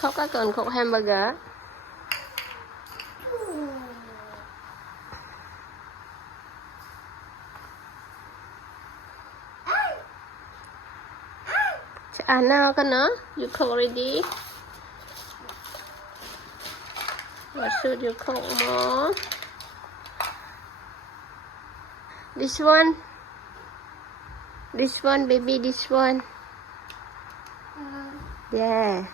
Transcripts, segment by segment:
Cook á còn cook hamburger. Now can you cook already? What should you cook more? This one, baby, this one. Yeah.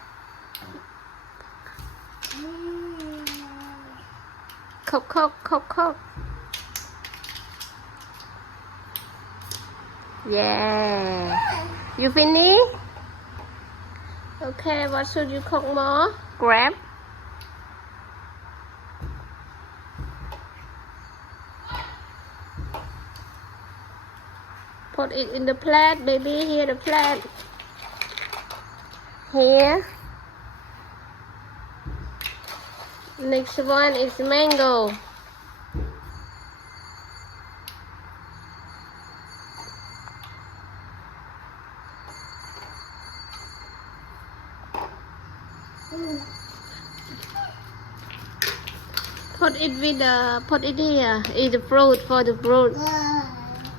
Cook. Yeah. You finish? Okay, what should you cook more? Grab. Put it in the plate, baby. Here the plate. Here. Next one is mango. Put it here. Is the fruit for the fruit.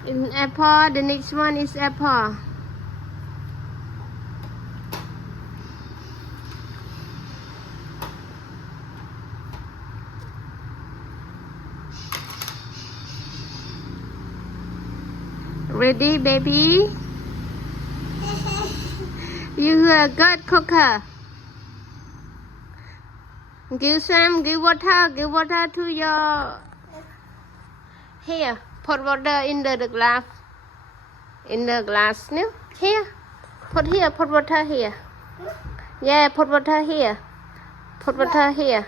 In apple, the next one is apple. Ready, baby? You are a good cooker. Give water to your... Here, put water in the glass. In the glass, no? Here, put water here. Yeah, put water here. Put water here.